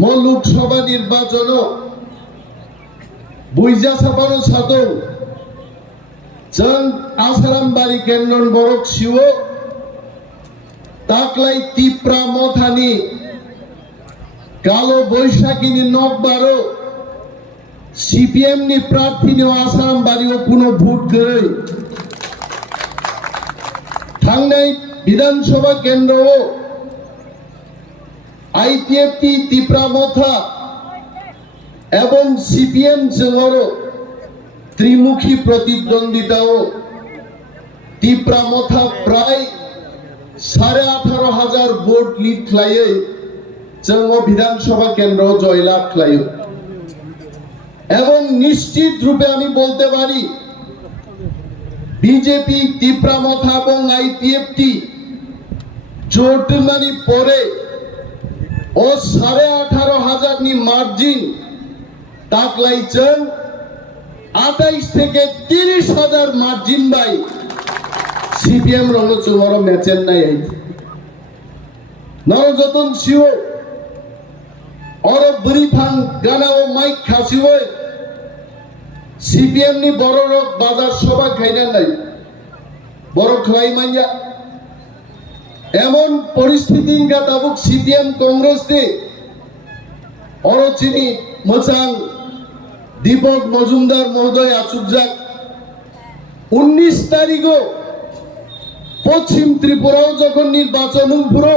লোকসভা নির্বাচন বুইজা সাপানো সাদৌ जों आसारामबारि केन्नन बरक सिओ ताकलाई तिप्रा मथानी कालो बैशाखीनि नकबारो सीपीएम नि प्रार्थीनि आसारामबारियाव कोनो भोट गैयै थांनाय विधानसभा केन्द्रआव आईपीएफटी तिप्रा मथा एवं सीपीएम जोंरो त्रिमुखी प्रतिद्वंदिताओ तिप्रा मथा प्राय 18,500 भोट लीड खालायो जों विधानसभा केन्द्र जयलाभ खालायो एवं निश्चित रूपे आमी बोलते पारी बीजेपी तिप्रा मथा एवं आईपीएफटी जोटमानी परे ओ 18,500 नि मार्जिन ताकलाई जों 28 থেকে 30,000 মার্জিন বাই সিপিএম রণচুমর ম্যাচের নাই আইছে নরযতন সিও অর বরিফাং গানাও মাইক খাসিও সিপিএম নি বড় রক বাজার সভা খাইনা নাই বড় খলাই মাইয়া এমন পরিস্থিতি গাতাবুক সিপিএম কংগ্রেস তে অরচিনি মোচাং दीपक मजुमदार महोदय आचुकजाक 19 तारिखो पश्चिम त्रिपुरा जखन निर्वाचन पुरो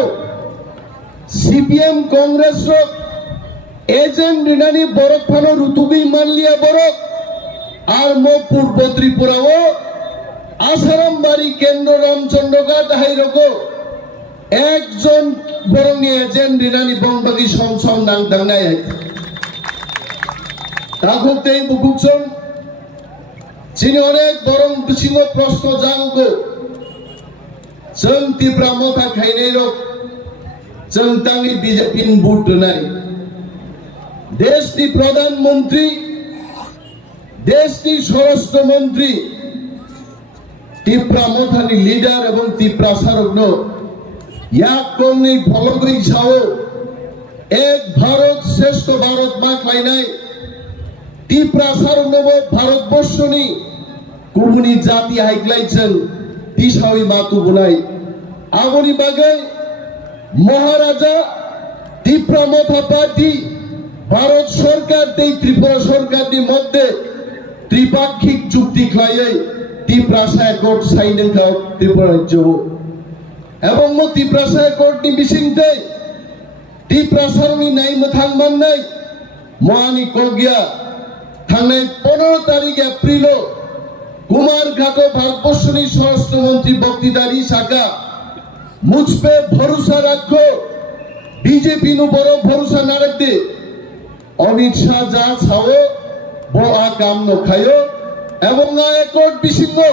सीपीएम कांग्रेस एजेंट रिनानी बरक फानो रुतुबी मानलिया बरक और मो पूर्व त्रिपुरा आसारामबारि केंद्र रामचंद्रघाट हाइरको एक जन बरंगी एजेंट रिनानी बंगबागी सम नांग दांगाय राघवतेई बुकुचन जिनि अनेक बरं बिसिङो प्रश्न जागो जों तिप्रा मथा खाइनाय रक जों तांनि बीजेपी भोट होनाय देशनि प्रधानमंत्री देशनि स्वराष्ट्र मंत्री तिप्रा मथानि लीडर एवं तिप्रा सारकनो याक कमनि फलग्री साओ एक भारत श्रेष्ठ भारत माख्लायनाय तिप्रा सारनोबो भारतबर्षनि गुबुननि जाति हाइग्लायजों तिसावि मातु बुनाय आगोनि बागै महाराजा तिप्रा मथा पार्टी भारत सरकार दै त्रिपुरा सरकारनि मध्य त्रिपाक्षिक चुक्ति खालायै तिप्रा सायकट साइनोखौ त्रिपुरा राज्योआव एवं मो तिप्रा सायकटनि बिसिंथै तिप्रा सारनि नाय मोथां माननाय महानि कगिया थांनाय 15 तारीख एप्रिल कुमारघाट भारतवर्षनि स्वराष्ट्र मंत्री बक्तिदारी शाखा मुझ पे भरोसा रखो बीजेपी नु बड़ो भरोसा न रख दे अमित शाह जा छाओ वो आ काम न खायो एवं ना एकट बिसिंगो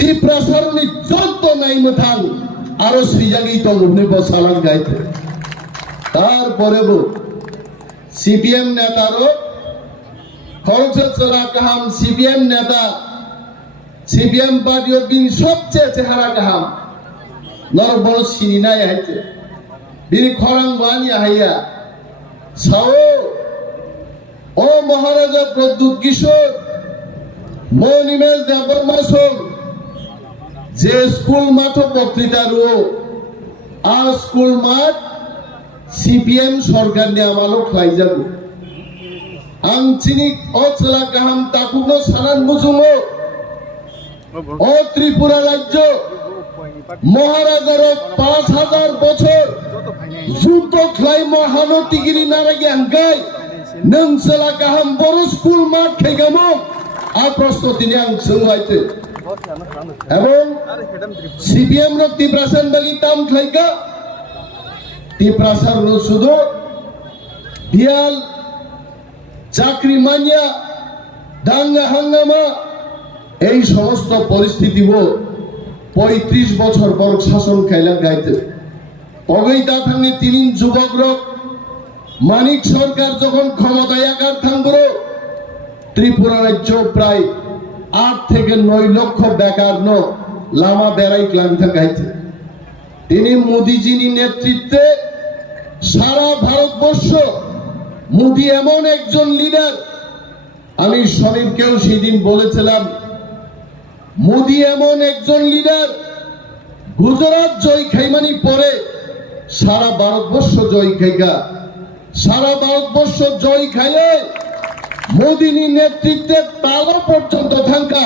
तिप्रा सारनि जत्तो नाय मोथां आरो श्रीजागि तंगुने बसालां गायते तार परेबो सीपीएम नेतारो खरचरा गाहाम सीपीएम नेता सीपीएम पार्टी बिन सबचेয়ে চেহারা गाहाम नर बड़ सिनिनाय हाइते बिनि खरां बानि हाइया साओ ओ महाराजा प्रद्युत किशोर मनिमेश देबरमासो जे स्कूल माठ बक्तृता रुओ आ स्कूल माठ सीपीएम सरकारनि आमालो खालायजागो आं चिनि अचला गाहाम ताकुनो सानान बुजुङो ओ त्रिपुरा राज्य महाराजार 5,000 बछर जुद्ध खालाय महानतिगिरि नारागे हांगाय नोंसला गाहाम बर स्कुल माठ खायगामो आ प्रश्न दिनै आं सोंलायते एवं सीपीएम नो तिप्रासान बागि ताम खालायगा तिप्रासार नो सुदो बियाल चाकरी मानिया दांगा हांगामा এই সমস্ত পরিস্থিতি 35 বছর পর শাসন খাইলা গাইতে অগৈতা থাঙ্গি তিন যুবক মানিক সরকার যখন ক্ষমতায় একার থাঙ্গর ত্রিপুরা রাজ্য প্রায় 8 থেকে 9 লক্ষ বেকার লামা বেড়াই ক্লান্তা গাইতে তিনি মোদিজির নেতৃত্বে সারা ভারতবর্ষ মোদি এমন একজন লিডার, আমি সমীরকেও সেদিন বলেছিলাম, মোদি এমন একজন লিডার, গুজরাট জয় খাইমানি পরে সারা ভারতবর্ষ জয় খাইগা, সারা ভারতবর্ষ জয় খাইলে মোদিনী নেতৃত্বে তালও পর্যন্ত থাকা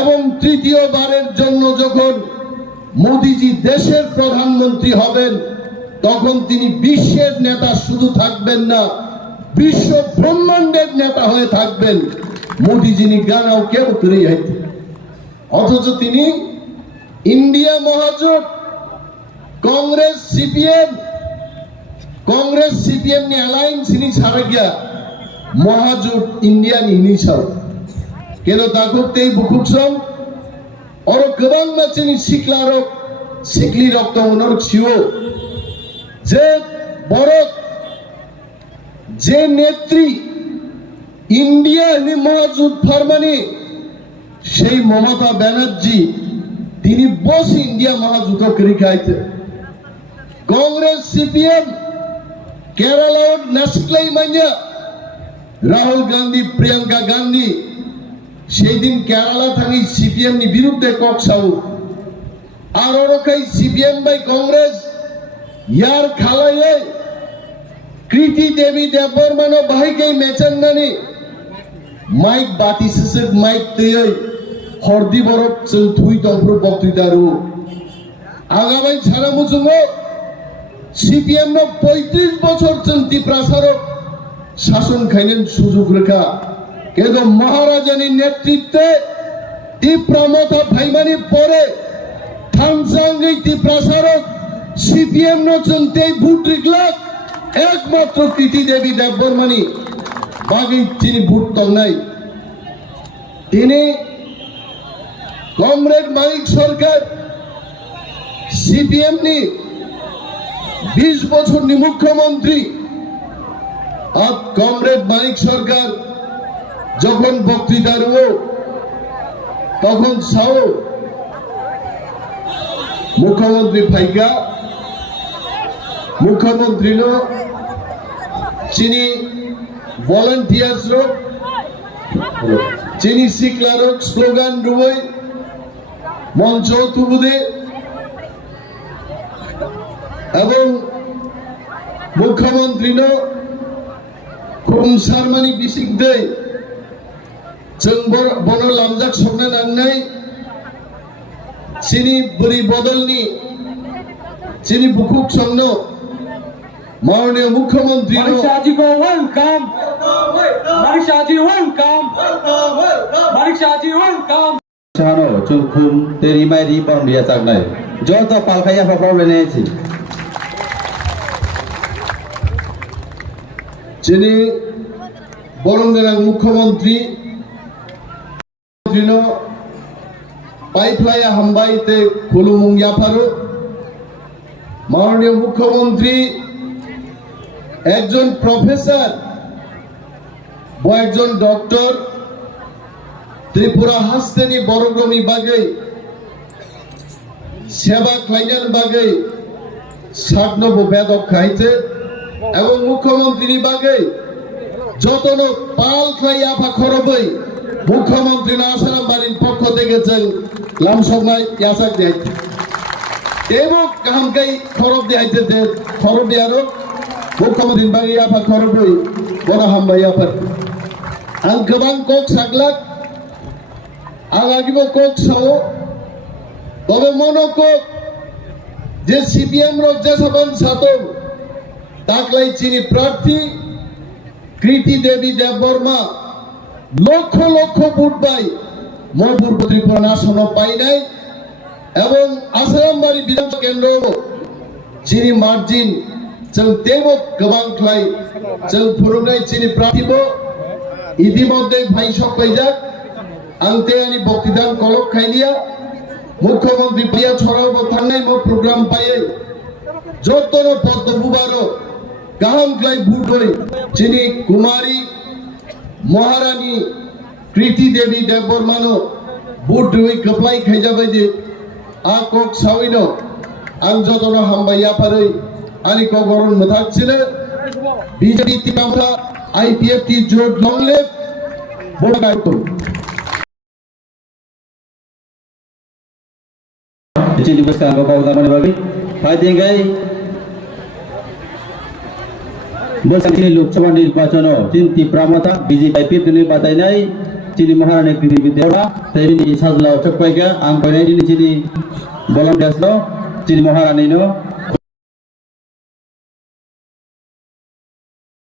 এবং তৃতীয়বারের জন্য যখন মোদিজি দেশের প্রধানমন্ত্রী হবেন তখন তিনি বিশ্বের নেতা শুধু থাকবেন না, বিশ্ব ব্রহ্মাণ্ডের নেতা হয়ে থাকবেন। মোদিজিনি গানাও কেউ করে যাইতে, অথচ তিনি ইন্ডিয়া মহাজোট कांग्रेस सीपीएम ने अलायंस नहीं छाड़ा गया महाजोट इंडिया नहीं छाड़ केलो ताकुब ते बुकुक्सम और गबांग मचनी सिकली रक्त उनर छियो जे बरत जे नेत्री इंडिया ने महाजोट फरमानी সেই মমতা ব্যানার্জি তিনি বস ইন্ডিয়া মহাজোট করে খাইতে कांग्रेस सीपीएम केरला नस्कलाई मान्या राहुल गांधी प्रियंका गांधी সেই দিন কেরালা থাকি সিপিএম নি বিরুদ্ধে কক্সাউ আর ওরকাই সিপিএম বাই কংগ্রেস ইয়ার খালায়ে কৃতি দেবী দেববর্মন বাহিকে মেচন্নানি মাইক বাতিসে মাইক তেই হরদি বরফ চল থুই দফর বক্তৃতারু আগাবাই ছাড়া মুজুঙ্গো সিপিএম नो 35 বছর চলতি প্রসারক শাসন খাইলেন সুযোগ রেখা কিন্তু মহারাজানি নেতৃত্বে তীব্রমতা ভাইমানি পরে থামসাঙ্গই তীব্রসারক সিপিএম नो চলতে ভোট রিগলাক একমাত্র কৃতি দেবী দেববর্মনি বাকি তিনি ভোট তো নাই তিনি কমরেড মানিক সরকার সিপিএম নি 20 বছর নি মুখ্যমন্ত্রী আর কমরেড মানিক সরকার যখন বক্তৃতা রো তখন সাও মুখ্যমন্ত্রী ফাইকা মুখ্যমন্ত্রী নো চিনি ভলান্টিয়ার্স রো চিনি সিকলার স্লোগান রুবই মঞ্চ তুবুদে এবং মুখ্যমন্ত্রী নো খুমসারমানি বিসিক দে जों बनो लामजाक सबना नांनाय चिनी बुरी बदलनी चिनी बुकुक संनो माननीय मुख्यमंत्री नो मानिक को वेलकम मानिक वेलकम सानो चुखुम तेरी मायरी पाउंडिया चागनाय जत पालखाया फफ्रावलायनाय छि चिनी बरंगोनां मुख्यमंत्री पाइपलाया हम्बाई ते खुलुमुंग याफारो माननीय मुख्यमंत्री एकजन प्रफेसर व एकजन डॉक्टर त्रिपुरा हास्तेनी बरगमी बागे सेवा खाइनान बागे 97 बेदक खाइते एवं मुख्यमंत्री बागे जतनो पाल खाइ आफा खरबै मुख्यमंत्री आसाराम बारिन पक्ष देखेছেন लामसमाय यासाक देखाइते एबो गाहामकाय खरब देखाइते दे खरब देयारो मुख्यमंत्री बागै आफा खरबै बना हामबाय आफा आं गोबां कक सागलाक आं आगिबो कक साओ तबे मनक जे सीपीएम रो जेसाबान सातो ताकलाई चिनी प्रार्थी कृति देवी देवबर्मा লক্ষ লক্ষ ভোট পাই ময়পুর ত্রিপুরা আসন পাই নাই এবং আসারামবাড়ি বিধানসভা কেন্দ্র চিনি মার্জিন जों देव गोबां क्लाय जों फुरुंनाय चिनि प्रार्थीब इतिमध्ये भाई सकलायजाक आं तेयानि बक्तृता कलक खाइलिया मुख्यमंत्री प्रिया छराव थांनाय मो प्रोग्राम पाये जतनो पद्मबुबारो गाहाम क्लाय भोट होय चिनि कुमारी महारानी कृति देवी देवबर्मानो भोट होय कपलाय खाइजाबाय दे आ कक सावैनो आं जतनो हामबाय आफारै आनि कगरन मोथाकसिनो বিজেপি ত্রিপুরা আইপিএফটি জোট লংলে বড় দায়িত্ব Cili bus kan bapak utama bagi. Fighting guy. Bos ini Lok Sabha নির্বাচন চিন্তি প্রামতা বিজেপি পিতনি বাতাই নাই চিনি মহারানী কৃতি বিদ্যারা তেনি সাজলাও চকপাইকা আম কইনাই দিনি চিনি বলম দেশলো চিনি মহারানী নো